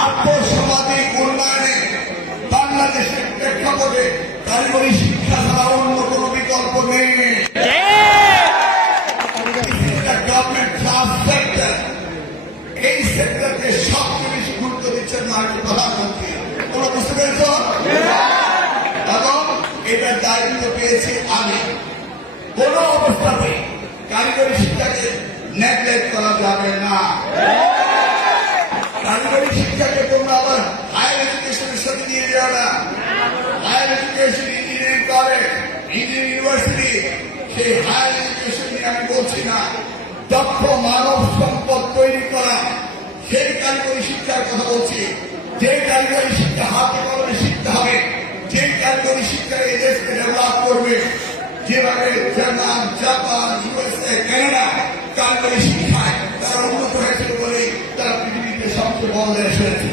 আর্থসামাজিক উন্নয়নে বাংলাদেশের প্রেক্ষাপটে কারিগরি শিক্ষা ছাড়া অন্য কোনো বিকল্প নেই। গভর্নমেন্ট ট্রাস্ট সেক্টর, এই সেক্টরকে সবচেয়ে বেশি গুরুত্ব দিচ্ছেন মাননীয় প্রধানমন্ত্রী। তোমরা বুঝতে পেরেছ? এবং এটার দায়িত্ব পেয়েছি আমি। কোন অবস্থাতে কারিগরি শিক্ষাকে নেগলেক্ট করা যাবে না। কারিগরি শিক্ষাকে তোমরা আবার হায়ার এডুকেশনের সাথে নিয়ে যাও না। Higher education, engineering college, engineering university, সেই হায়ার এডুকেশন নিয়ে আমি বলছি না। দক্ষ মানব সম্পদ তৈরি করা, সেই কারিগরি শিক্ষার কথা বলছি। যে কারিগরি শিক্ষা হাতে কলমে শিখতে হবে, যে কারিগরি শিক্ষা এই দেশকে ডেভেলপ করবে। যেভাবে জার্মান, জাপান, ইউএসএ, কানাডা কারিগরি শিক্ষায় তারা উন্নত হয়েছিল বলেই তারা পৃথিবীতে সবচেয়ে বড় দেশ হয়েছে।